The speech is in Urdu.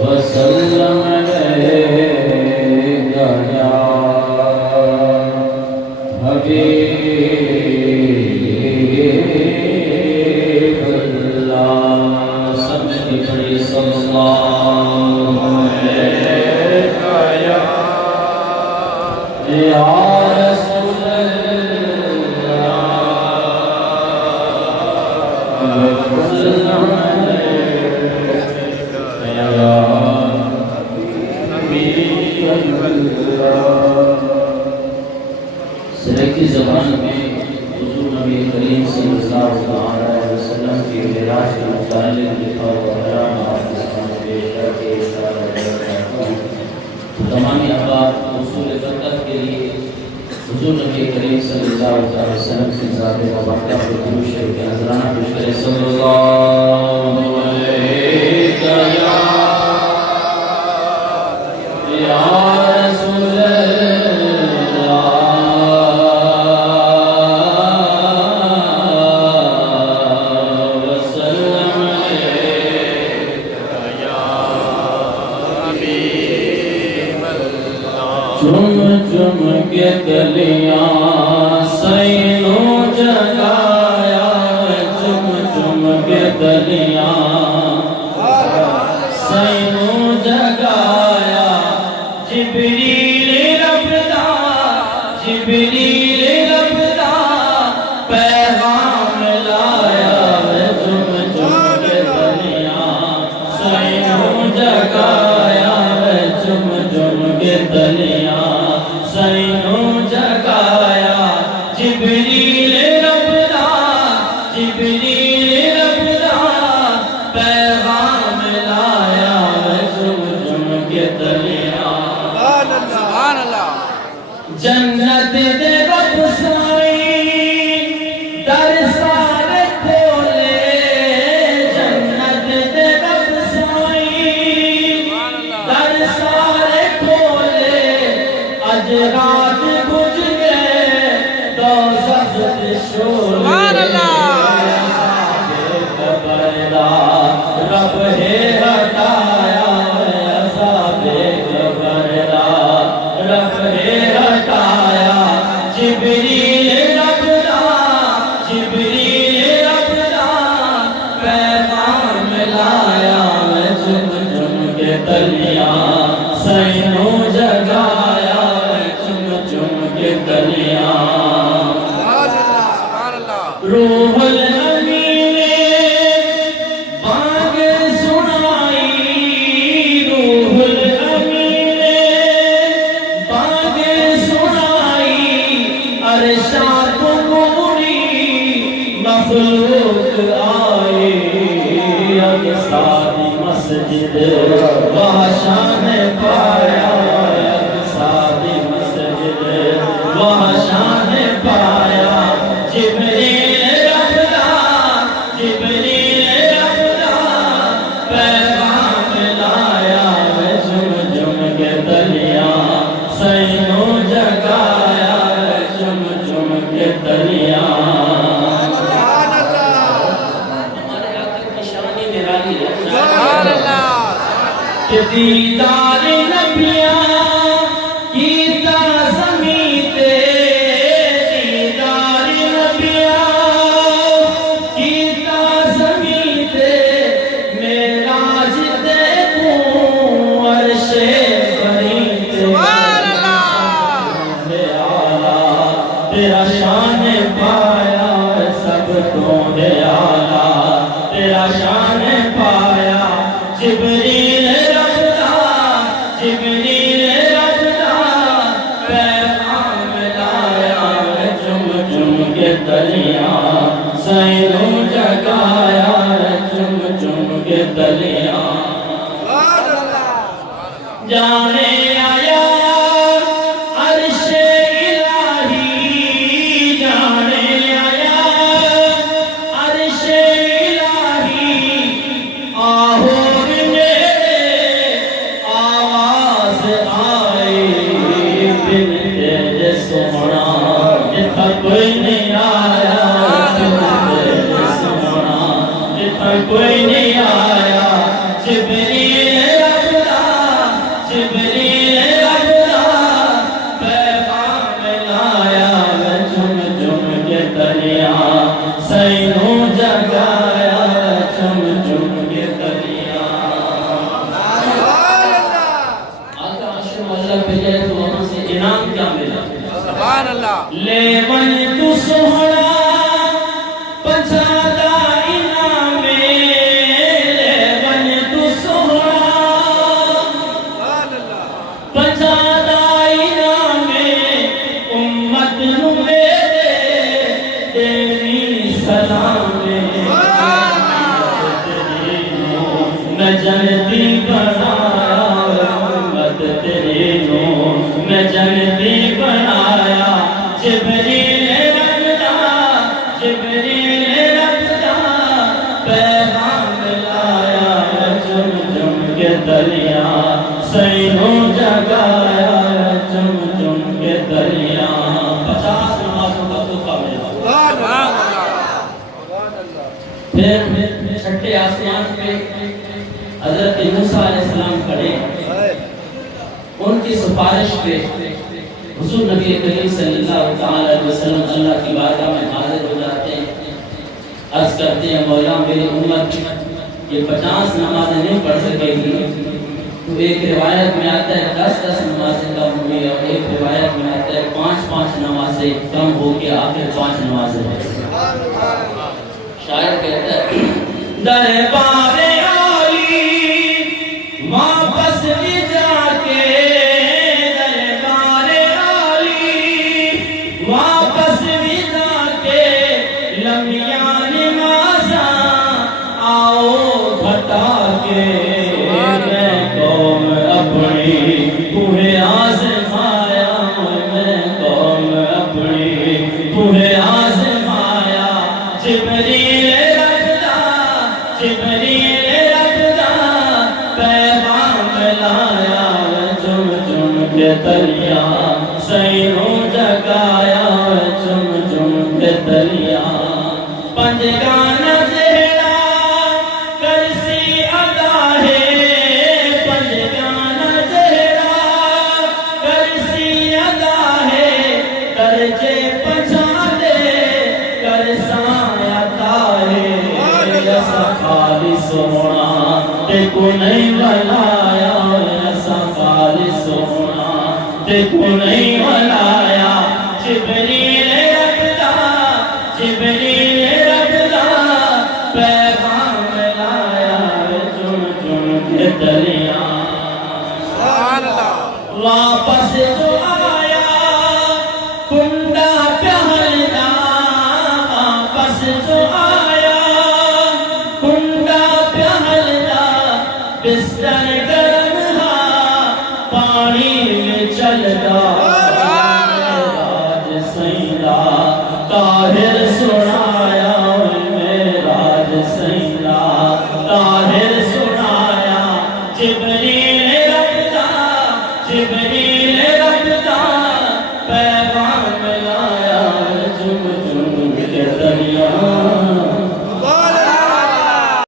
وسلم عليك يا حبيب الله صلى الله عليك يا رسول الله وسلم سلیقی زبان میں حضور نبی کریم صلی اللہ علیہ وسلم کی معراج کے متعلق لکھا ہوا بیان آپ کے سامنے پیش کر کے تمامی احباب حصول برکت کے لیے حضور نبی کریم صلی اللہ علیہ وسلم سے ذات مبارکہ پر درود شریف کے نذرانہ پیش کریں صلی اللہ علیہ یا رسول چم چم کے گلیاں سینوں جگایا چم چم کے گلیاں سینوں جگایا جبریل ربدا جبریل ربدا پیغام لایا چم چم کے گلیاں سینوں جگایا چم چم کے گلیاں سینوں جگایا جبریل ربدا جبریل ربدا پیغام لایا چم چم کے گلیاں سبحان اللہ جنت دے رب سائیں در سارے کھولے جنت دے رب سائیں در سارے کھولے اج رات بجھ گئے دوزخ دے شعلے سبحان اللہ رب ہے ہٹایا عذاب قبر دا رب ہے ہٹایا جبریل ربدا جبریل ربدا پیغام لایا چم چم کے گلیاں سینوں جگایا چم چم کے گلیاں سبحان اللہ روح الامین بانگ سنائی روح الامین بانگ سنائی ارشاد پوری مخلوق آئی اقصاد مسجد وہاں شان پایا اقصاد مسجد وہاں شان پایا جبریل ربدا جبریل ربدا پیغام لایا چم چم کے گلیاں سینوں جگایا چم چم کے گلیاں سبحان اللہ ہمارے آقا کی شان ہی نرالی ہے سبحان اللہ کہ دیدار نبیاں کی تعظمی تے دیدار نبیاں کی تعظمی تے معراج دیکھوں عرش بری تے سبحان اللہ سے آلہ تیرا شان پایا سب تو ہے آلہ تیرا شان پایا جبریل ربدا جبریل ربدا پیغام لایا چم چم کے گلیاں سینوں جگایا چم چم کے گلیاں سبحان اللہ جانے آیا عرش الہی جانے آیا عرش الہی آہور میں آواز آئی بن تیج سونا جتھا کوئی نہیں آیا بن تیج کوئی نہیں آیا جبریل ربدا جبریل ربدا پیغام لایا چم چم کے تلیاں سینوں جگایا چم چم کے تلیاں آقا عاشق اللہ پہ جائے تو وہاں سے انعام کیا ملا سبحان اللہ لے من تو سوہنا پچھادا انعام لے من تو سوہنا پچھادا انعام امت نو میرے تیری سلام میں جنتی بنایا امت تیری نو میں جنتی بنایا جبریل ربدا جبریل ربدا پیغام لایا چم چم کے تلیاں سینوں جگایا چم چم کے تلیاں 50 نمازوں کا تحفہ ملا پھر چھٹے آسمان پہ حضرت موسیٰ علیہ السلام کھڑے ان کی سفارش پہ حضور نبی کریم صلی اللہ علیہ وسلم اللہ کی بارگاہ میں حاضر ہو جاتے ہیں عرض کرتے ہیں مولا میری امت یہ 50 نمازیں نہیں پڑھ سکے گی تو ایک روایت میں آتا ہے 10 نمازیں کم ہوئی اور ایک روایت میں آتا ہے 5 نمازیں کم ہو کے آخر 5 نمازیں ہیں شاعر کہتا ہے دربار عالی واپس بھی جا کے دربار عالی واپس بھی جا کے لمیاں نمازاں آؤ بتا کے میں قوم اپنی تمہیں آزمایا میں قوم اپنی تمہیں آزمایا جبریل ربدا جبریل ربدا پیغام لایا چم چم کے تلیاں سینوں جگایا چم چم کے تلیاں پنجگانا جہڑا کرسی ادا ہے پنجگانا جہڑا کرسی ادا ہے کرجے پچھا دے کرساں عطا ہے ایسا خالص ہونا تے کو نہیں بنایا ایسا خالص ہونا تے کو نہیں بنایا جبریل ربدا جبریل ربدا پیغام لایا چم چم کے تلیاں واپس جو آیا کنڈا پہلدا واپس جو آیا کنڈا پہلدا بستر گرم ہا پانی میں چلدا راج سیدہ طاہر سنایا میراج سیدہ طاہر سنایا جبریل ربدا جبریل ربدا